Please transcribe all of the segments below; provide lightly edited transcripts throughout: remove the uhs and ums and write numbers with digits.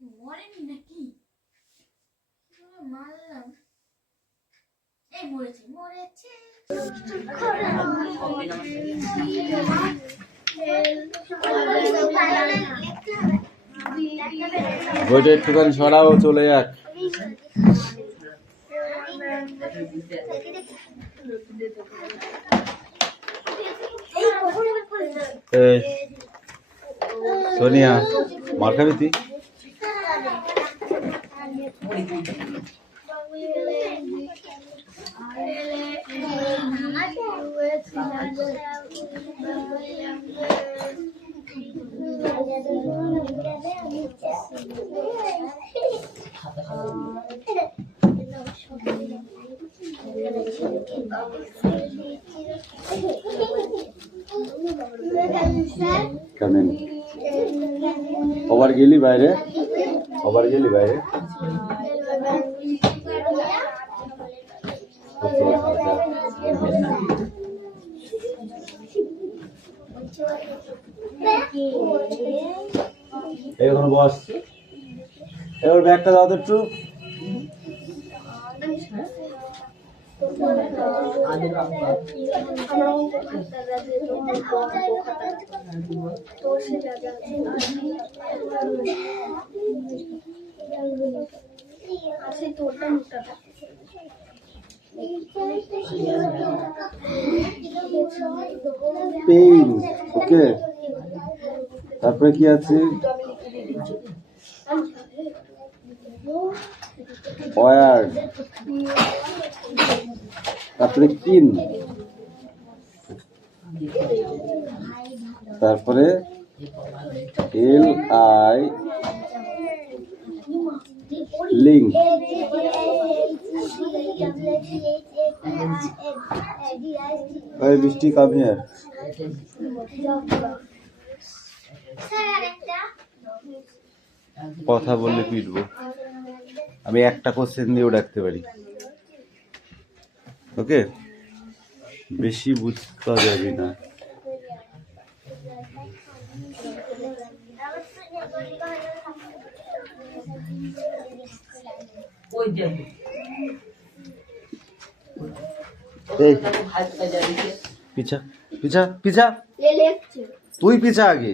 মরেনি নাকি? মারলাম, এই মরেছে মরেছে। বইটা একটুখানি সরাও, চলে যাক। সোনিয়া, মার খাবি তুই? কেমন আবার গেলি বাইরে? আবার গেলি বাইরে? এখন বস, এবার ব্যাগটা দাও তো একটু। পেন, ওকে। তারপরে কি আছে? ওয়্যার, তারপরে পিন, তারপরে LI লিঙ্ক। ওই বৃষ্টি, কাম হিয়ার। কথা বললে পিটবো। আমি একটা কোশ্চেন দিয়েও ডাকতে পারি, ওকে? বেশি বুঝতে যাবি না। পিছা পিছা পিছা, তুই পিছা আগে।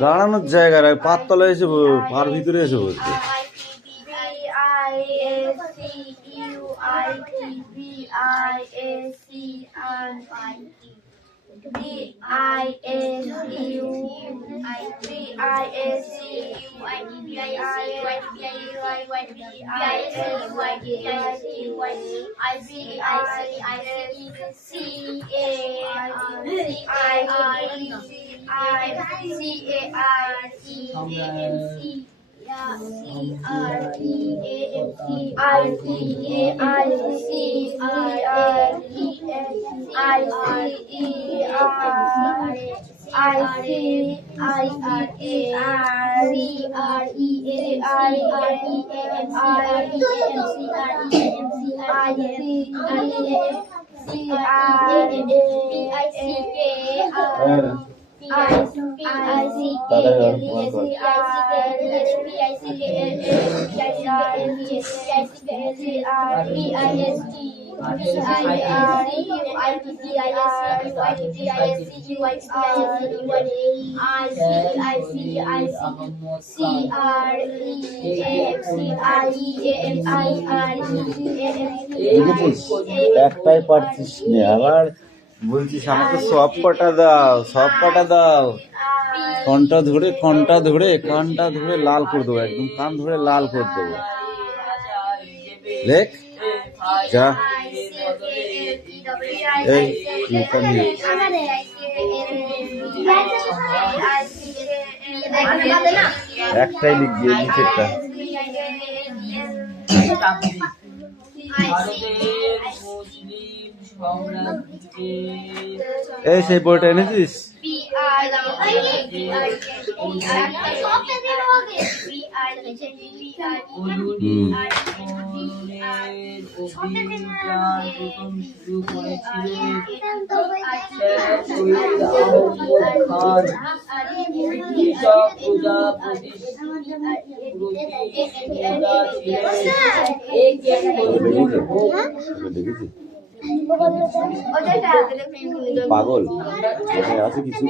দাঁড়ানোর জায়গা রাখ, পাততলা এসে পার ভিতরে এসে বলছে। একটাই পারছিস না, আবার বলছিস আমাকে সব কটা দাও, সব কটা দাও। কানটা ধরে কানটা ধরে লাল করে দেবো, একদম কান ধরে লাল করে দেবো। লেখ যা। এই একটাই লিখবি, নিচেরটা। এই সেই বইটা এনেছিস? প্রথম শুরু করেছিলেন শেখ শহীদ আহমদ খান। কৃষক প্রজাপতি দেখেছি পাগল কোথায় আছে কিছু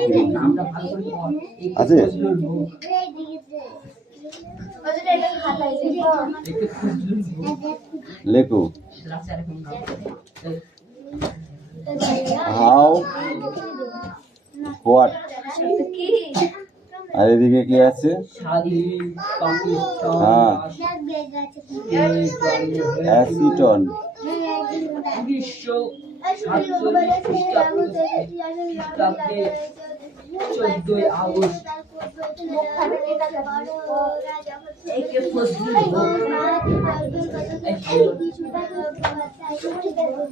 আছে লেখো হাউ হোয়াট আর এদিকে কি আছে স্বাধীন পাকিস্তান হ্যাঁ অ্যাসিটন 1947 খ্রিস্টাব্দে 14 আগস্ট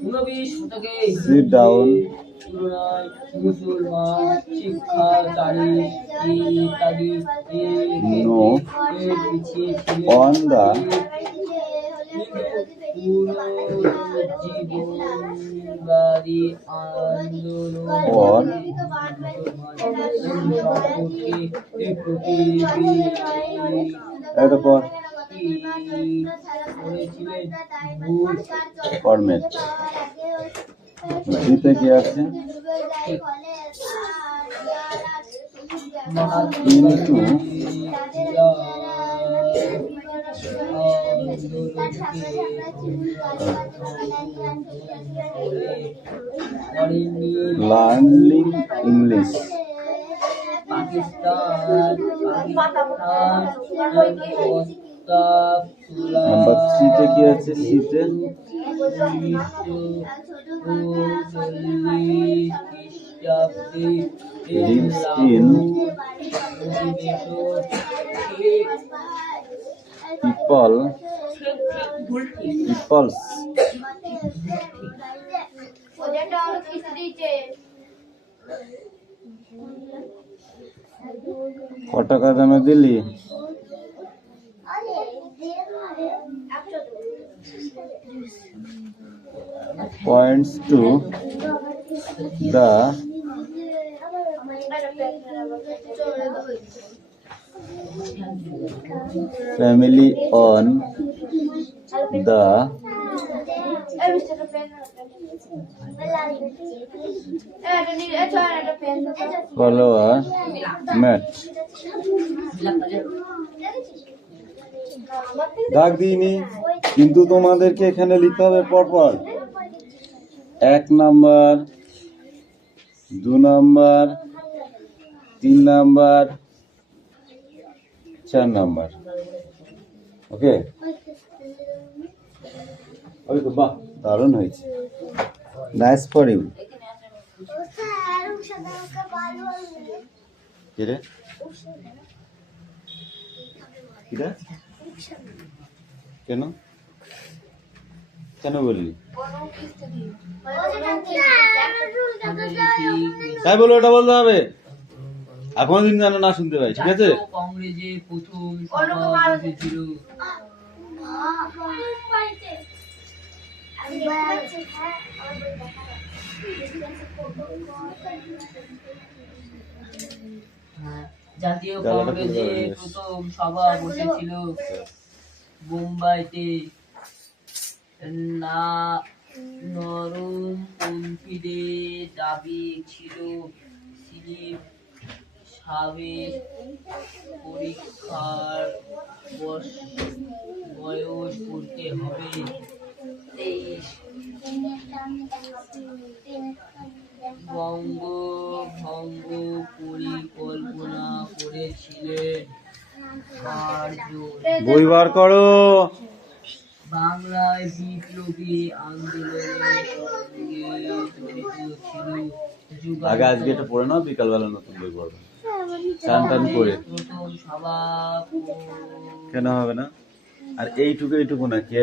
ঊনবিংশ শতকে সিট ডাউন তুলনায় মুসলমান শিক্ষাচারী ইত্যাদি নো এর পিছিয়ে ছিলেন অন দা পুনরুজ্জীবনবাদী আন্দোলন or সম্পর্কে এটা পর করেছিলেন ফরম্যাট জিতে কি আছে কিন্তু লার্নিং ইংলিশ নাম্বার 3 তে কি আছে সিতে lives in people's কত টাকা দামে দিলি points to the family on the follower mat দাগ দিইনি কিন্তু তোমাদেরকে এখানে লিখতে হবে পরপর 1 number 2 number 3 number 4 number okay ওই তো বাহ দারুণ হয়েছে নাইস ফর ইউ কি রে কিরা কেন কেন বললি তাই বলো ওটা বলতে হবে আর কোনোদিন যেন না শুনতে পাই ঠিক আছে কংগ্রেসের প্রথম সভা বসেছিল জাতীয় কংগ্রেসের প্রথম সভা বসেছিল বোম্বাইতে না নরমপন্থীদের দাবি ছিল স্লিপ সাবেক পরীক্ষার বয়স করতে হবে 23 বঙ্গভঙ্গ পরিকল্পনা করেছিলেন বই বার করো বাংলায় বিপ্লবী আন্দোলনের সঙ্গে জড়িত ছিল আগে আজকে এটা পড়ে নাও বিকালবেলা নতুন বই পড়বে চান টান করে প্রথম সভা কেন হবে না আর এইটুকু নাকি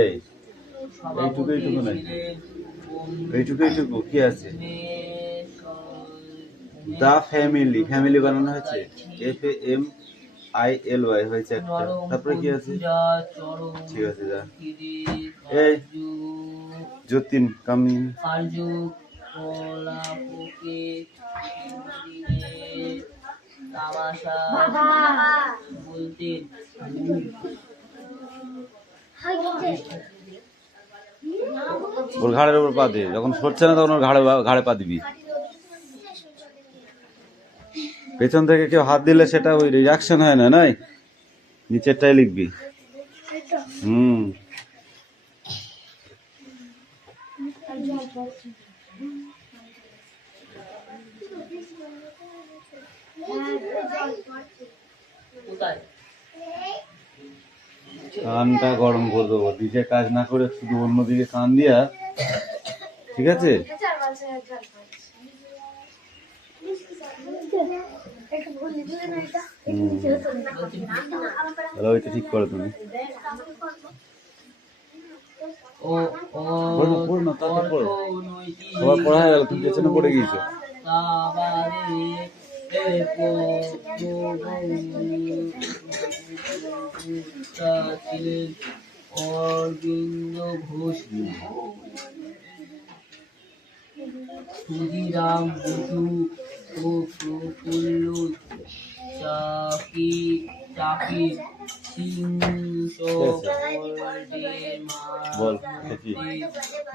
এইটুকু নাকি এইটুকু কি আছে দা ফ্যামিলি, ফ্যামিলি বানানো হয়েছে FAMILY হয়েছে একটা। তারপরে কি আছে? ঠিক আছে, যা। এই যতীন কামিন, কার্য কলাপকে তামাশা বলতেন। ওর ঘাড়ের উপর পা দিয়ে, যখন সরছে না তখন ওর ঘাড়ে পা দিবি। পেছন থেকে কেউ হাত দিলে সেটা ওই রিয়াকশন হয় না, নাই নিচেরটাই লিখবি। কানটা গরম করে দেবো, দিকে কাজ না করে শুধু অন্যদিকে কান দিয়া, ঠিক আছে? ওইটা ঠিক করো তুমি। সবার পড়া হয়ে গেল, তুমি পেছনে পড়ে গিয়েছো। অরবিন্দ ঘোষ, ক্ষুদিরাম বসু ও প্রফুল্ল চাকির সিং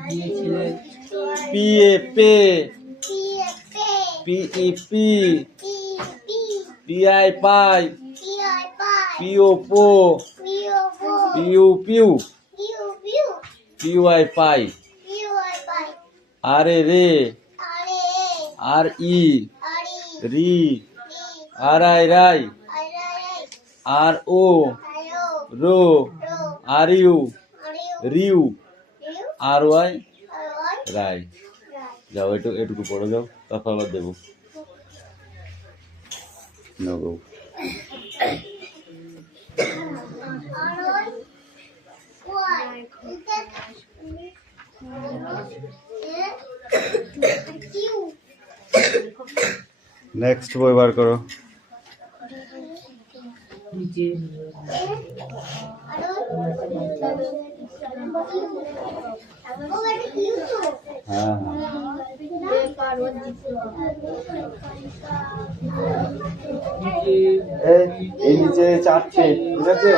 দিয়েছিলেন। PI পাই, PO পো, PU পিউ, PY পাই, RA রে, RE রি, RI রাই, RO রো, RU রিউ, RY রাই। যাও এটুকু পড়ে যাও, তারপর আবার দেবো। নেক্সট বই বার করো। হ্যাঁ এই নিচে চারটে, ঠিক আছে?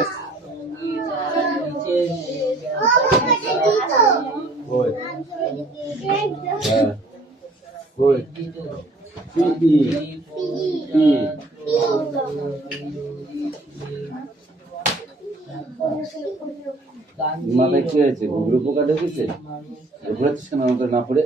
মাথায় কি হয়েছে? ঘুঘরু পোকা ঢুকেছে? ঘুরাচ্ছিস কেন আমাকে না পড়ে?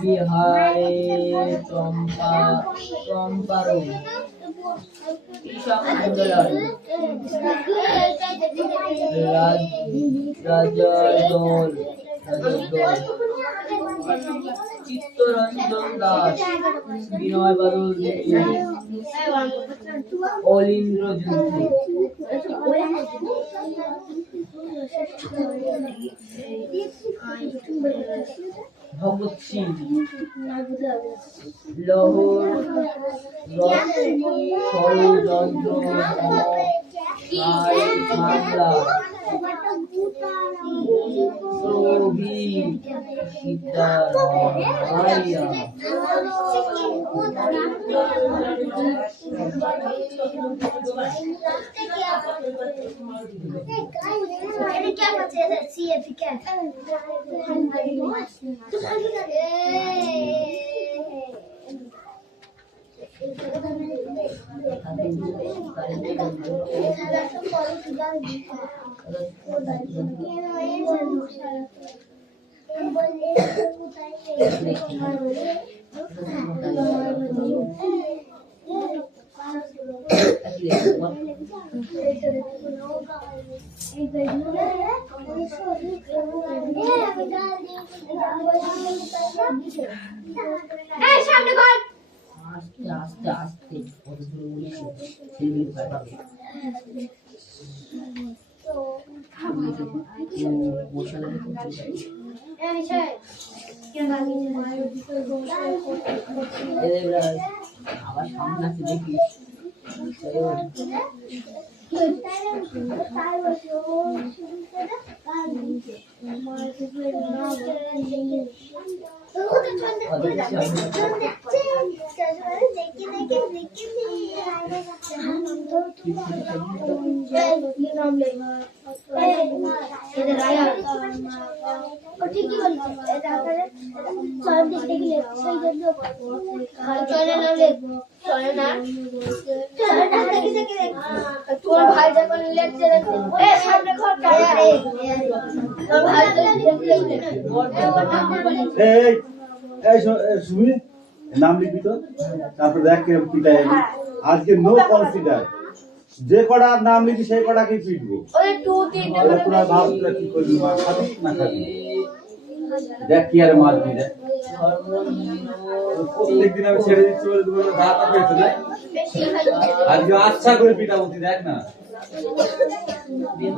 বিহারে চম্পারণ কৃষক আন্দোলন, রাজার দল, চিত্তরঞ্জন দাস, বিনয় বাদল দেবী, অলিন্দ্র যুদ্ধ, ভগৎ সিং, লহর, ষড়যন্ত্র, মামলা, রবি সীতা রায়া क्या बचे सी एफ क्या सामने कौन আস্তে আস্তে আস্তে কত দূরে বলিস ছেলে পাঠাবে বসালে আবার সামনে আছে দেখিস তোর ভাই যখন লেকচার এ সামনে ঘর কারে তোর ভাই এই এই সুমি নাম লিখবি তো তারপর দেখ কে পিটাই আজকে নো কনসিডার যে কটা নাম লিখবি সেই কটাকে পিটবো ওই 2 3 তাহলে তোরা ভাব তোরা কি করবি মা খাবি না খাবি দেখ কি আর মারবি দেখ প্রত্যেকদিন আমি ছেড়ে দিচ্ছি বলে তুমি দাঁড়া পেয়েছো না আজকে আচ্ছা করে পিটাবো তুই দেখ না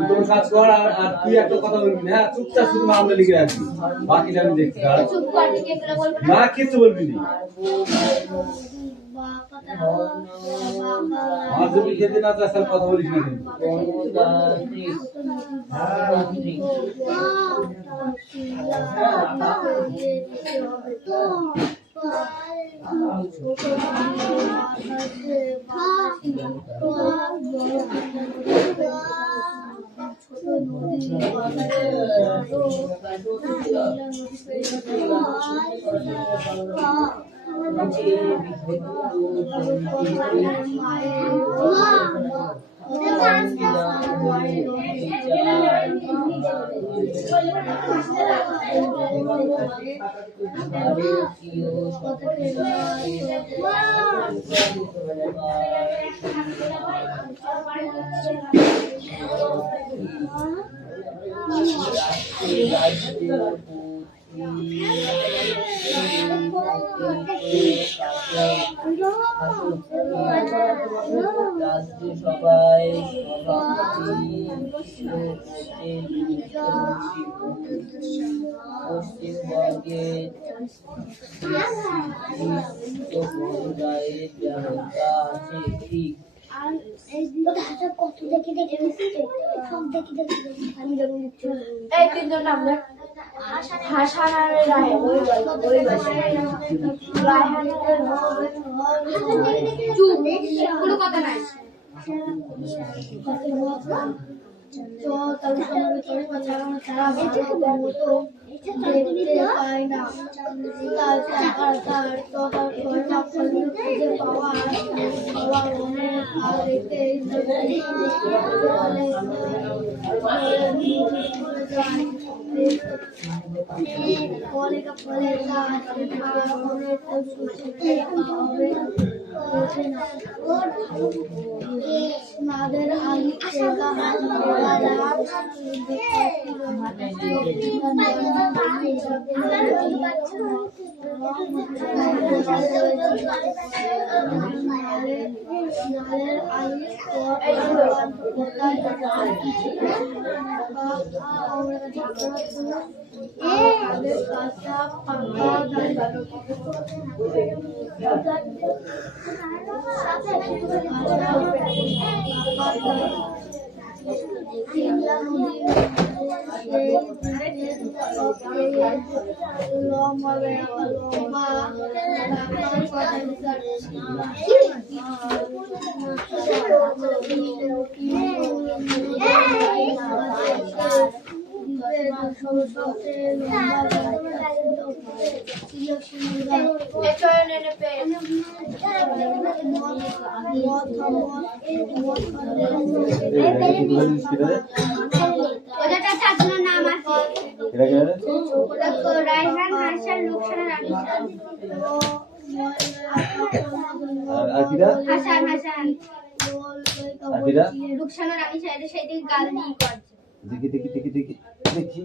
তোর কাজ কর আর তুই একটা কথা বলবি না চুপচাপ শুধু নামটা লিখে রাখবি বাকিটা আমি দেখছি চুপ কর ঠিক করে বলবো না কিছু বলবি না আমার যদি খেতে না চাস কথা বলিস না সবাই পশ্চিমবঙ্গের আছে ঠিক কত দেখে দেখে সব দেখে দেখে আমি যখন এই তিনজন নাম দেখ হাসানের রায় ওই চুপ কোনো কথা নাই তো তাহলে সবাই করে কথা তারা বেঁচে মতো দেখতে পায় না তার তো তার করোনা খুঁজে পাওয়া অনেক দেখতে মাদের আলী সিমলা নদীর লম্বা লম্বা ওটা চাচার নাম আছে এটা কি রে? ওটা রায়হান হাসান রুকসানা রামিসা আর কিরা? হাসান হাসান আর কিরা? রুকসানা রামিসা এটা সেই দিকে গাল দিয়ে করছে দেখি দেখি দেখি দেখি দেখি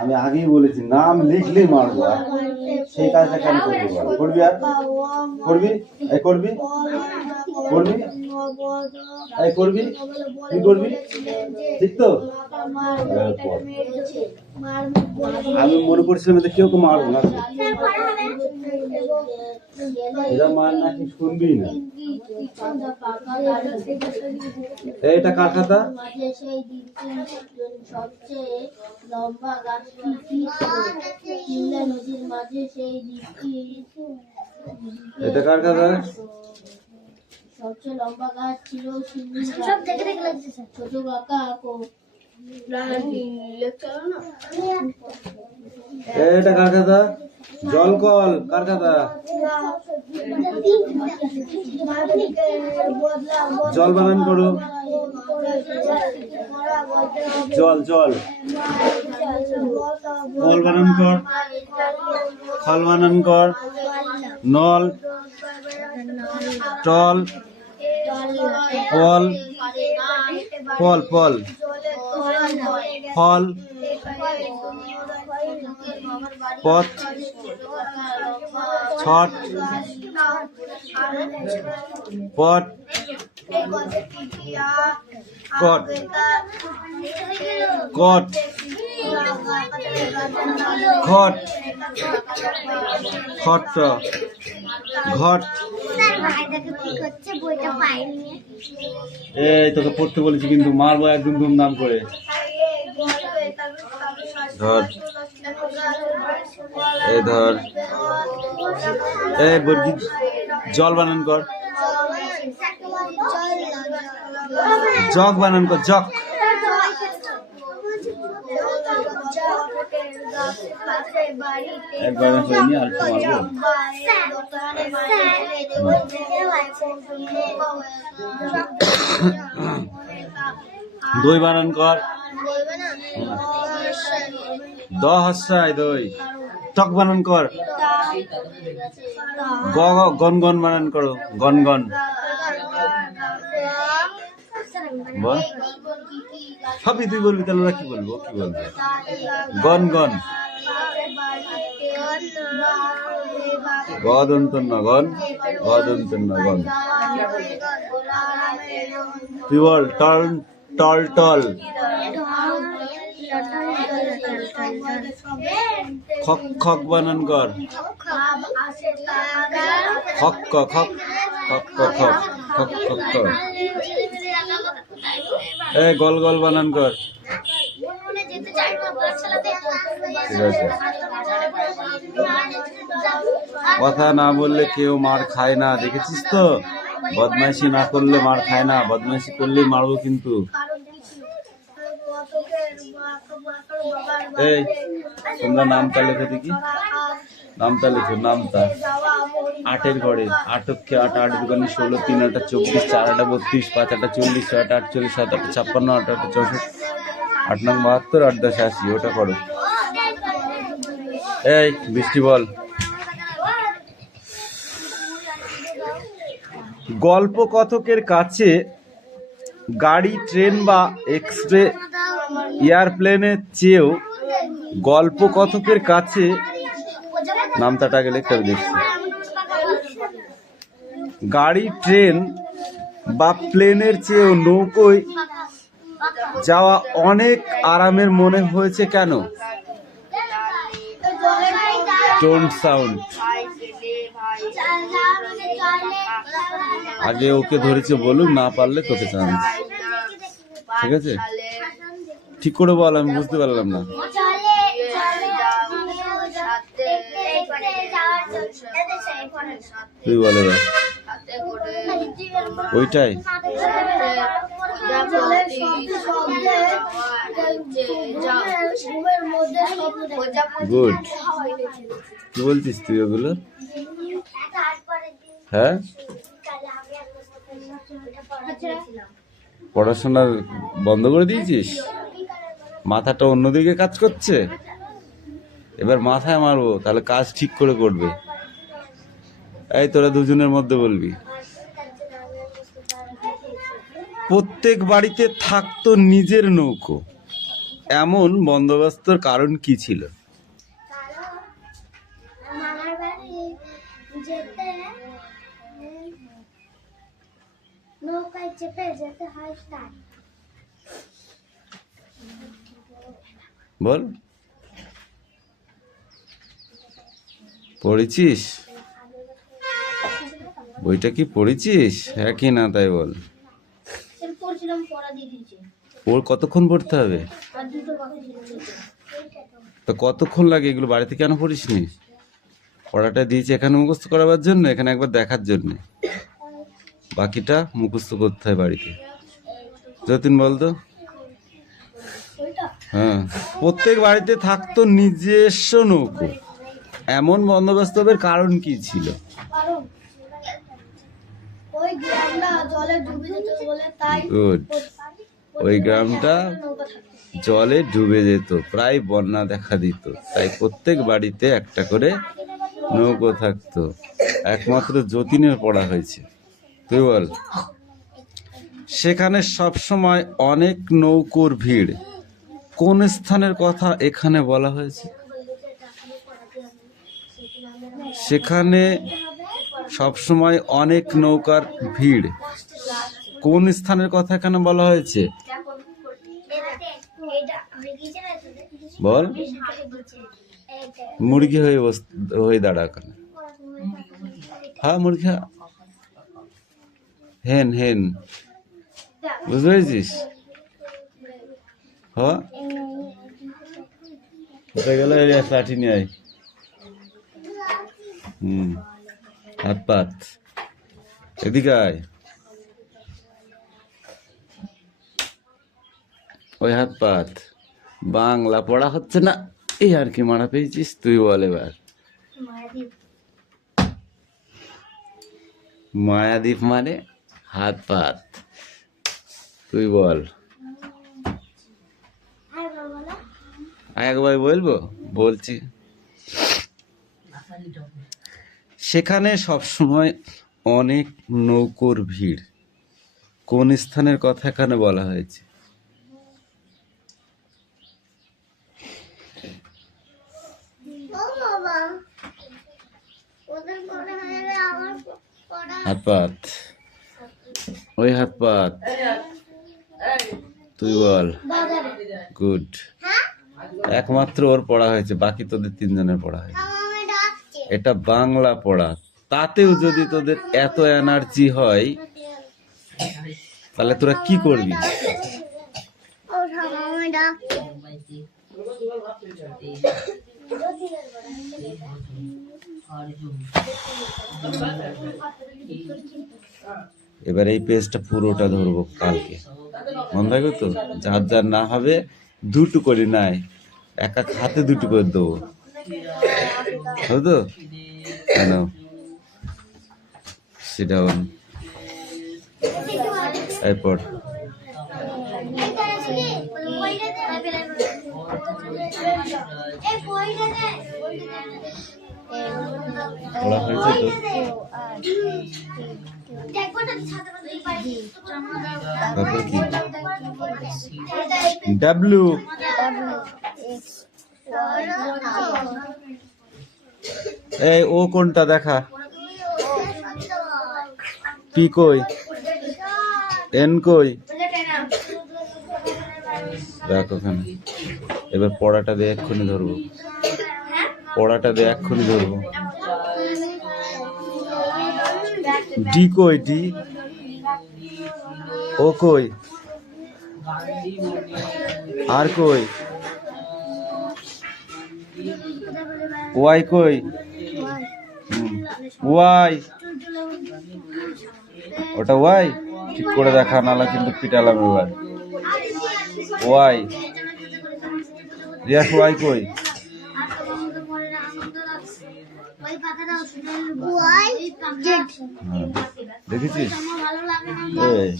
আমি আগেই বলেছি নাম লিখলেই মারবো আর সেই কাজটা কেন করবি বল? করবি আর করবি এই করবি করবি এই করবি কি করবি ঠিক তো আমি মনে করছিলাম যে কেউ কেউ মারবো না এরা মার নাকি শুনবি না এইটা কার খাতা সবচেয়ে লম্বা গাছটি সিমলা নদীর মাঝে সেই দ্বীপটি এটা কার খাতা সবচেয়ে লম্বা গাছ ছিল সব দেখে দেখে লাগছে ছোট কাকা এটা কার খাতা জল কল কার খাতা জল বানান করো জল জল কল বানান কর খল বানান কর নল টল পল পল পল ফল পথ ছট পট কট কট খট খট ঘট এই তোকে পড়তে বলেছি কিন্তু মারবো একদম ধুমধাম করে ধর এই ধর এই বর্গি জল বানান কর জগ বানান কর জগ একবার হয়নি আর একটু মারবো দই বানান কর দ হস্যায় দই টক বানান কর গন গন বানান করো গন গন বল সবই তুই বলবি তাহলে ওরা কি বলবো কি বলবো গন গন গদন্তন্য গন গদন্তন্য গন তুই বল টল টল টল খক খক বানান কর খক খক খক খক খক খক খক খক এ গল গল বানান কর ঠিক আছে কথা না বললে কেউ মার খায় না দেখেছিস তো বদমাইশি না করলে মার খায় না বদমাইশি করলে মারবো কিন্তু এই তোমরা নামটা লেখো দেখি নামটা লেখো নামটা আটের ঘরে আটকে আট আট দুগানি 16 3 8 24 4 8 32 5 8 40 6 8 48 7 8 56 8 8 64 8 9 72 8 10 80 ওটা করো এই বৃষ্টি বল গল্পকথকের কাছে গাড়ি ট্রেন বা এক্সপ্রে এয়ারপ্লেনের চেয়েও গল্পকথকের কাছে নামটাকে লিখতে হবে দেখছি গাড়ি ট্রেন বা প্লেনের চেয়েও নৌকোয় যাওয়া অনেক আরামের মনে হয়েছে কেন ডোন্ট সাউন্ড আগে ওকে ধরেছে বলুক না পারলে তোকে চান্স ঠিক আছে, ঠিক করে বল, আমি বুঝতে পারলাম না। তুই বল এবার। ওইটাই গুড। কি বলছিস তুই ওগুলো? হ্যাঁ, পড়াশোনা বন্ধ করে দিয়েছিস? মাথাটা অন্যদিকে কাজ করছে। এবার মাথায় মারবো, তাহলে কাজ ঠিক করে করবে। এই তোরা দুজনের মধ্যে বলবি। প্রত্যেক বাড়িতে থাকতো নিজের নৌকো, এমন বন্দোবস্তর কারণ কি ছিল? নৌকায় চেপে যেতে হয় তাই। বল, পড়েছিস? বইটা কি পড়েছিস? হ্যাঁ কি না তাই বল। ওর কতক্ষণ পড়তে হবে? তো কতক্ষণ লাগে? এগুলো বাড়িতে কেন পড়িস নি? পড়াটা দিয়েছি এখানে মুখস্থ করাবার জন্য, এখানে একবার দেখার জন্য। বাকিটা মুখস্থ করতে হয় বাড়িতে। যতীন বলতো। হ্যাঁ, প্রত্যেক বাড়িতে থাকতো নিজস্ব নৌকো, এমন বন্দোবস্তের কারণ কি ছিল? গুড। ওই গ্রামটা জলে ডুবে যেত, প্রায় বন্যা দেখা দিত, তাই প্রত্যেক বাড়িতে একটা করে নৌকো থাকতো। একমাত্র যতীনের পড়া হয়েছে। তুই বল। সেখানে সব সময় অনেক নৌকোর ভিড়, কোন স্থানের কথা এখানে বলা হয়েছে? সেখানে সব সময় অনেক নৌকার ভিড়, কোন স্থানের কথা এখানে বলা হয়েছে? বল। মুরগি হয়ে দাঁড়া এখানে। হ্যাঁ মুরগি, হেন হেন, বুঝতে পেরেছিস? হ্যাঁ, কোথায় গেল? লাঠি নিয়ে আয়। হাত পাত এদিকে আয়। ওই হাত পাত। বাংলা পড়া হচ্ছে না, এই আর কি মারা পেয়েছিস? তুই বল এবার। মায়াদ্বীপ মানে হাত পাত। তুই বল। একবার বলবো? বলছি। সেখানে সবসময় অনেক নৌকোর ভিড়, কোন স্থানের কথা এখানে বলা হয়েছে? হাত পাত। ওই হাত পাত। তুই বল। গুড। একমাত্র ওর পড়া হয়েছে, বাকি তোদের তিনজনের পড়া হয়েছে। এটা বাংলা পড়া, তাতেও যদি তোদের এত এনার্জি হয় তাহলে তোরা কি করবি? এবার এই পেজটা পুরোটা ধরবো কালকে, মনে থাকবে তো? যার যার না হবে দুটো করে নাই, এক এক হাতে দুটো করে দেবো, বুঝতো? কেন সেটা এরপর পড়া হয়েছে তো? তারপর কি? ডাব্লিউ। এই ও কোনটা দেখা? পি কই? এন কই? দেখ ওখানে। এবার পড়াটা দিয়ে এক্ষুনি ধরবো, পড়াটা দিয়ে এক্ষুনি ধরবো। ডি কই? ডি ও কই? আর কই ওয়াই কই ওয়াই ওটা ওয়াই ঠিক করে দেখা নালা কিন্তু পিটালাম এবার ওয়াই রিয়াস ওয়াই কই দেখেছিস এই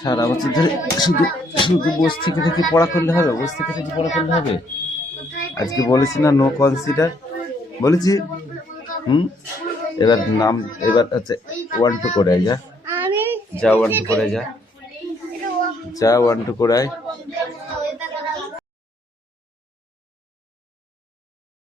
সারা বছর ধরে শুধু শুধু বসে থেকে থেকে পড়া করলে হবে বসে থেকে থেকে পড়া করলে হবে আজকে বলেছি না নো কনসিডার বলেছি এবার নাম এবার হচ্ছে 1 2 করে আয় যা 1 2 করে যা 1 2 করে আয়